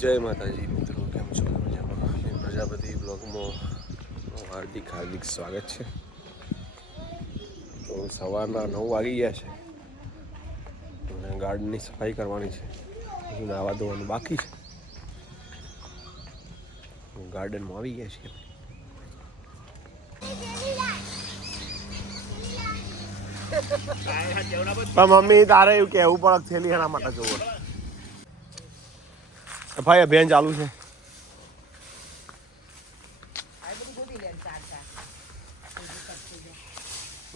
જય માતાજી મિત્રો, કેમ છો? મજામાં? પ્રજાપતિ બ્લોગમાં હાર્દિક સ્વાગત છે. તો સવારના 9 વાગી ગયા છે અને ગાર્ડનની સફાઈ કરવાની છે. નાવા ધોવાનું બાકી છે. ગાર્ડનમાં આવી ગયા છીએ. પણ મમ્મી તારે એવું કહેવું પડે થેલી એના માટે જોવો. ભાઈ અભિયાન ચાલુ છે.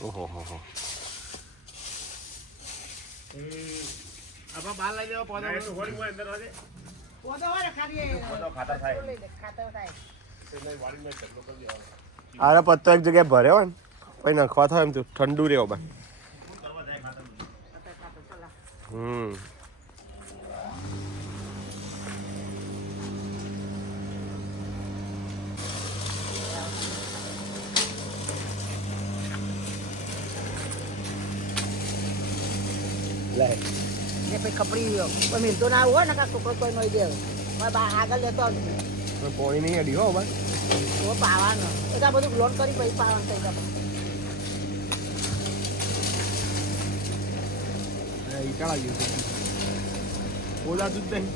ઓહો હો હો. આપા બાલ લઈ લેવો પોદો તો હોડી માં અંદર હોજે પોદો વાળે ખાલી પોદો ખાતા થાય એટલે વાડી માં ચકલો કરી દેવાનો. આરે પત્તો એક જગ્યાએ ભર્યો હોય ને પછી નખવા થાય એમ તો ઠંડુ રહેવો ભાઈ. કરવા જાય ખાતા લાય ને પછી કપડી કોઈ મિલતો ના હોય ને કાં છોકરો કોઈ મળી દે આગળ લેતો પોણી નહીં અડી હો ભાઈ. તો પાવાનો એ તો બધું લોન કરી પછી પાવાનું થઈ જાય. ઈ કાળા ગયું બોલાતું જ નહીં.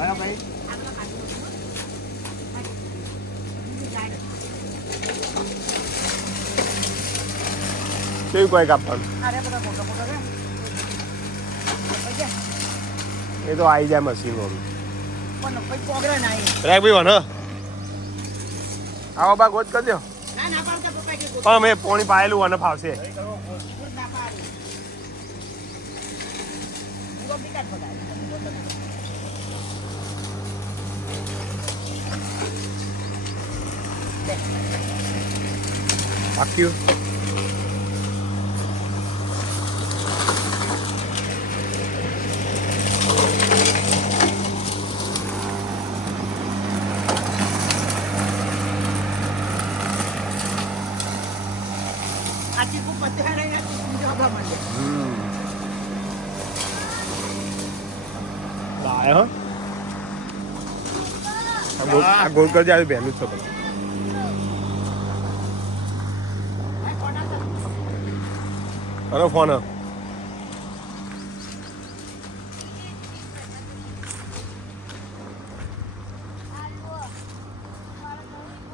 કયા ભાઈ કેવું કોઈ કાપવાનું એ તો આવી જાય મશીનમાં. રાખ ભાઈ વન આવો બા ગોત કરી દો. પણ મેં પોણી પાયેલું અને ફાવશે. પાક્યું લાય આ ગોલ કરજે. આવી પહેલું જ છે પેલા. અરે ફોન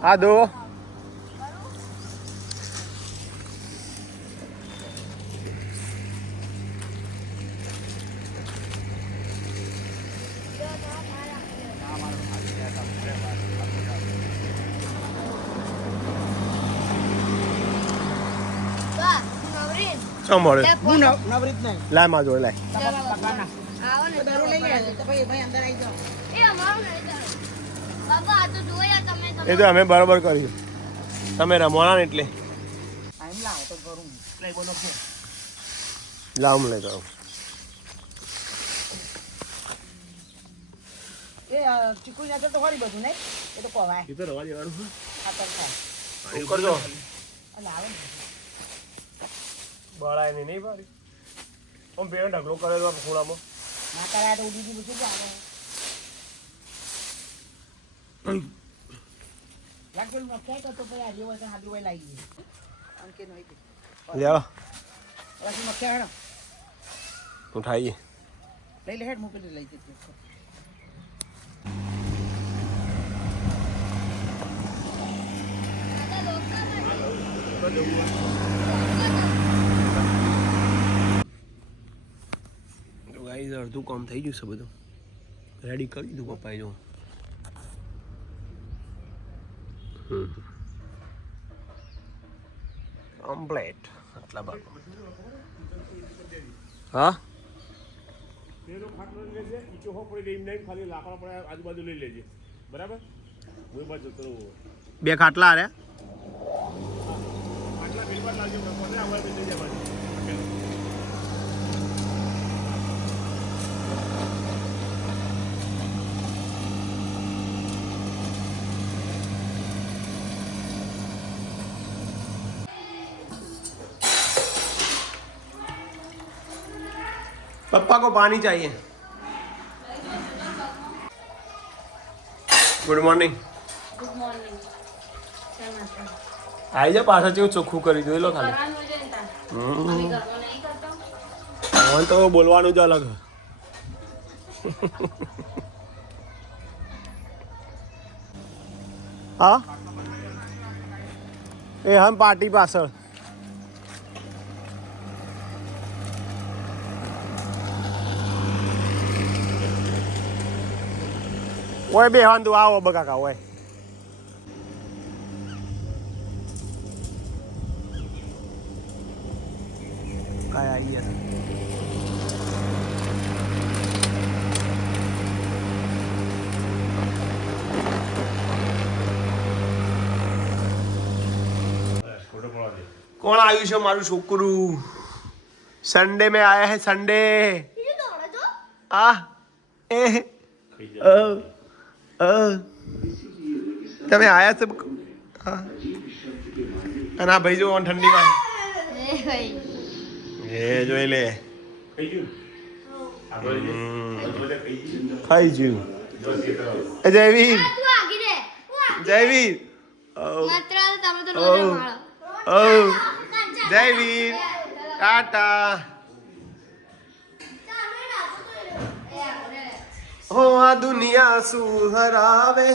હા દો. શું મળે? લાય માં જોડે લાય. એ તો અમે બરોબર કર્યું. તમે રમવાના ને એટલે લાવ લઈ જાઓ. ચીકુ તો ખરી બધું નહીં એ તો કવાય એ તો રવા દેવાનું. ખાતર થાય કરજો આવે બળાય નહીં ભારી. આમ પેલો ઢગલો કરેલો ખૂણામાં ના કરાય તો ઉડી બધું જ આવે. લાગેલ મક્યા તો ભાઈ આજે હોય હાજુ હોય લાગી ગઈ અંકે નહીં લેવા પછી મક્યા હેડો ઉઠાઈએ લઈ લે હેડ મૂકી લઈ જતી અડધું કામ થઈ ગયું છે. બધું રેડી કરી દીધું પપ્પાએ. જો કમ્પ્લેટ આટલા બાર. હા ખાલી લાકડા પડે આજુબાજુ લઈ લેજે બરાબર. બે ખાટલા રે આટલા બિલકુલ લાવજો મને આવવા દે જવાની. पप्पा को पानी चाहिए. Good morning. Good morning. आई जा पाछा जेवुं ચોખ્ખું કરી જોઈ લો ખાલી. કરવાનું છે ને તાર. અમે ઘરમાં નહીં કરતો. મને તો બોલવાનું જ અલગ. હા એ હમ પાર્ટી પાછળ ઓય બે હાંધુ આવો બકાકા ઓય કાય આવી ગયા कौन आयुष है मारू छोकरू संडे में आया है संडे आ ए તમે આયા છો હા અને આ ભાઈ જો ઠંડીમાં એ જોઈ લે ખાઈ જ્યું એ જયવીર જયવીર ઓ જયવીર ટાટા હો આ દુનિયા શું હરાવે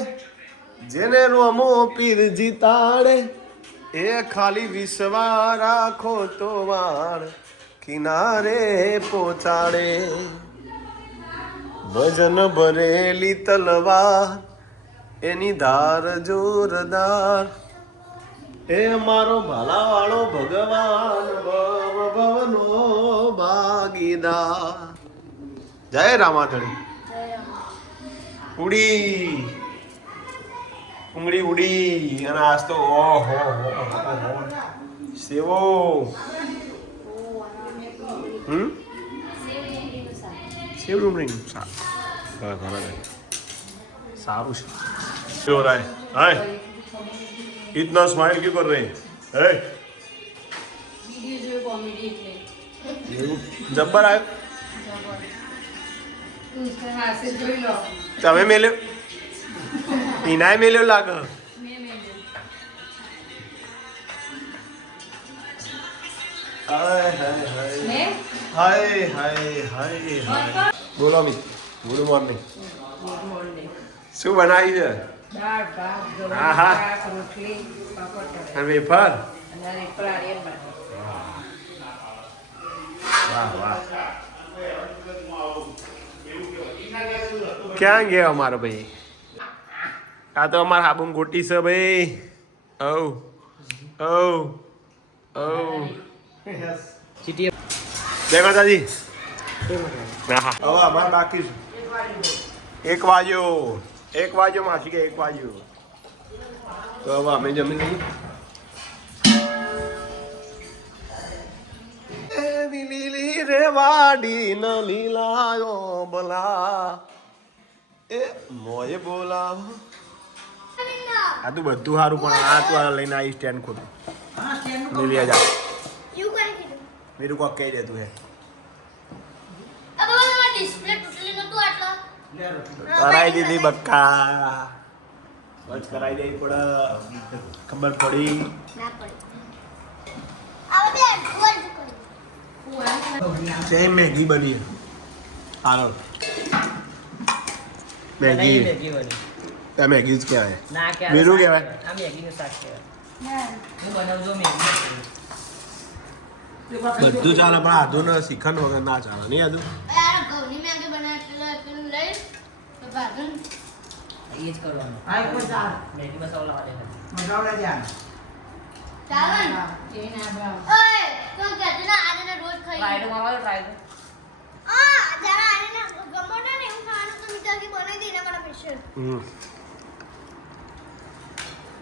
જેને રોમો પીર જીતાડે એ ખાલી વિશ્વા રાખો તો વાળ કિનારે પહોંચાડે ભજન ભરેલી તલવાર એની ધાર જોરદાર એ મારો ભાલાવાળો ભગવાન ભવ ભવનો ભાગીદાર જય રામાધણી ઉડી ઉંગળી ઉડી અને આજ તો ઓહો સેવો સેવ ડુંગળીનું શાક સારું છે क्यों हो रहा है हाय इतना स्माइल क्यों कर रहे हैं है વિડિયો જોયો કોમેડી એટલે જબ્બર આવ્યો તું उसके हाथ से જોઈ લો તમે મેલ્યો ઇનાય મેલ્યો લાગે મેં હાય હાય હાય મે હાય હાય હાય હાય બોલો મી ગુડ મોર્નિંગ ગુડ મોર્નિંગ શું બનાવી છે દાળ ભાત આહા. શાક રોટલી પાપડ અને વેફર અને રીપરાળીએ બને વાહ વાહ ક્યાં ગયા અમારો ભાઈ આ તો અમારા હાબુમ ગોટી છે ભાઈ ઓ ઓ ઓ જય માતાજી હા હવે અમારે બાકી છે 1 વાગ્યો માસી કે 1 વાગ્યો તો હવે અમે જમી લઈએ એવી લીલી રે વાડી ન લીલાયો બલા એ મોય બોલાવો આ તું બધું સારું પણ આ તું આ લઈને આવી સ્ટેન્ડ ખોટું લીલી જા મેરું કોક કહી દે તું હે કરાઈ દીધી બક્કા બસ કરાઈ દે પડે ખબર પડી સેમ મેગી બની હાલો મેગી તે મેગી જ કહેવાય ના કે બીરું કહેવાય આ મેગીનું શાક કહેવાય હું બનાવજો બધું ચાલે પણ આધું ને શીખન વગર ના ચાલે નહીં આધું એ જ કરવાનું હા કોઈ ચાલ મેગી મસાલા વાળે મસાલા જ્યાં ફ્રાઈડ માવા ફ્રાઈડ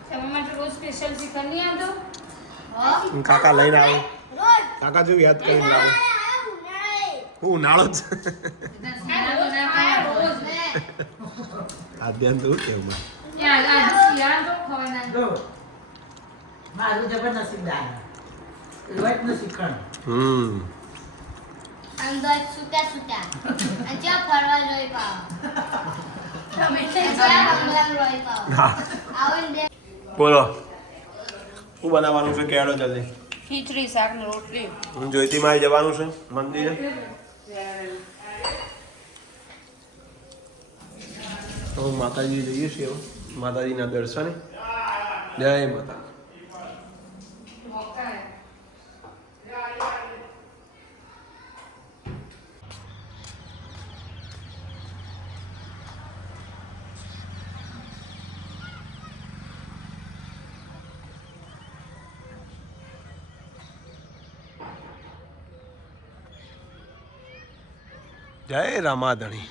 તમે માટે રોજ સ્પેશિયલ ચિકન નહીં આવતો કાકા લઈને આવે કાકા જો યાદ કરીને લાવે હું ઉનાળો જ આદ્યાન તો કેવું મારું જબર નસીબદાર રોજ નું શીખણ અંદર સુતા સુતા અને જ્યાં ફરવા જોઈ પાવ જ્યાં બંગલામાં રોઈ પાવ આવો ને બે બોલો શું બનાવવાનું છે કેળો જલ્દી ખીચડી શાક ને રોટલી જ્યોતિમાં જવાનું છે મંદિરે તો માતાજી જઈએ છીએ માતાજીના દર્શને જય માતા જય રામાધણી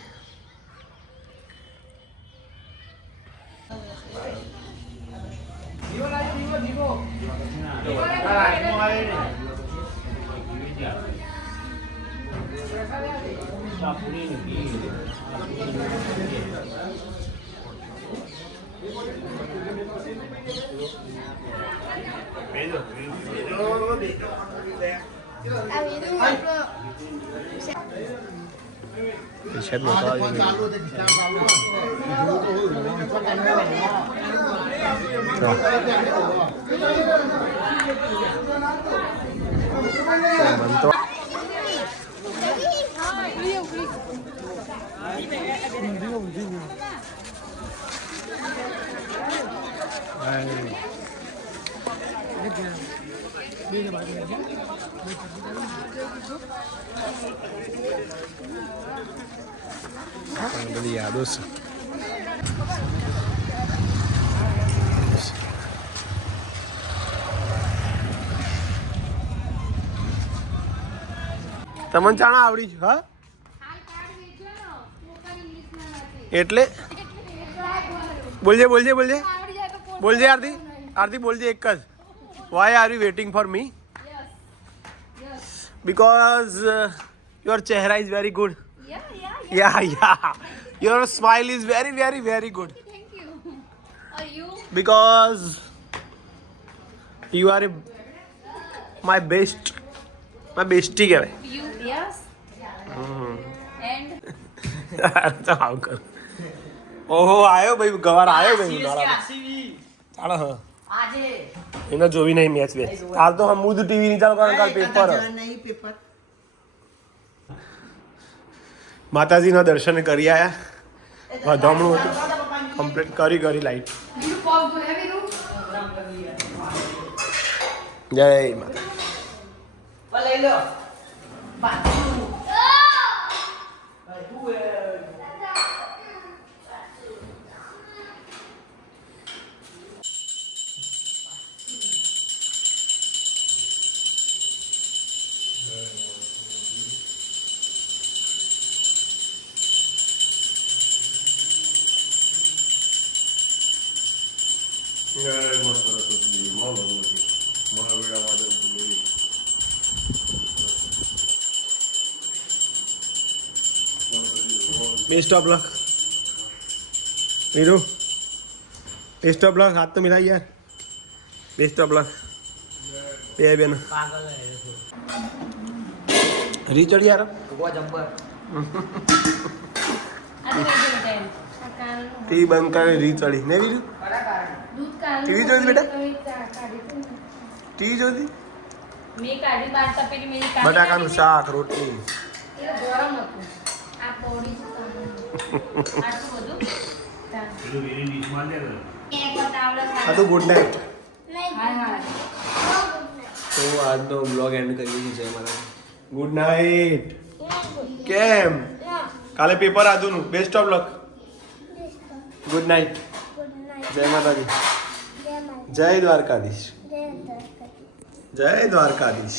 શાયદ મોટા બધી યાદો છે તમને ચાણા આવડી છે હા એટલે બોલજે બોલજે બોલજે બોલજે આરતી આરતી બોલજે એક જ why are you waiting for me because your chehra is very good. Yeah. Your smile is very, very, very good. Thank you. Are you? Because you are my best, my bestie kehvay. You yes and તો આવ કર ઓહો આયો ભાઈ ગવાર આયો ભાઈ ચાલો હા આજે એને જોવી નહીં મેચ વેચ હાલ તો હમ મુદ ટીવી ની ચાલુ કરો કાલ પેપર નહીં પેપર માતાજીના દર્શન કરી આયા વધામણું હતું કમ્પ્લીટ કરી light you pop do heavy room જય માતા લઈ લો best of luck Veeru best of luck हाथ तो मिला यार बेस्ट ऑफ लक ये बेन रीचड़ यार वो जंपर टी बंद कर रीचड़ी ने वीरू दूध काढून ટીવી જોઈ બેટા? કાઢી टी जोती મેં કાઢી બારતા પેલી મેરી કાઢી બટાકાનું શાક રોટલી એ ગરમ હતું આ પોડી આટલું બધું પેલું વેરી ડીશમાં લે ને. એક તાવડા આ તો ગુડ નાઇટ હા તો આજનો બ્લોગ એન્ડ કરી દીધું છે અમારા ગુડ નાઇટ કેમ કાલે પેપર આજુનું best of luck good night જય માતાજી જય દ્વારકાધીશ જય દ્વારકાધીશ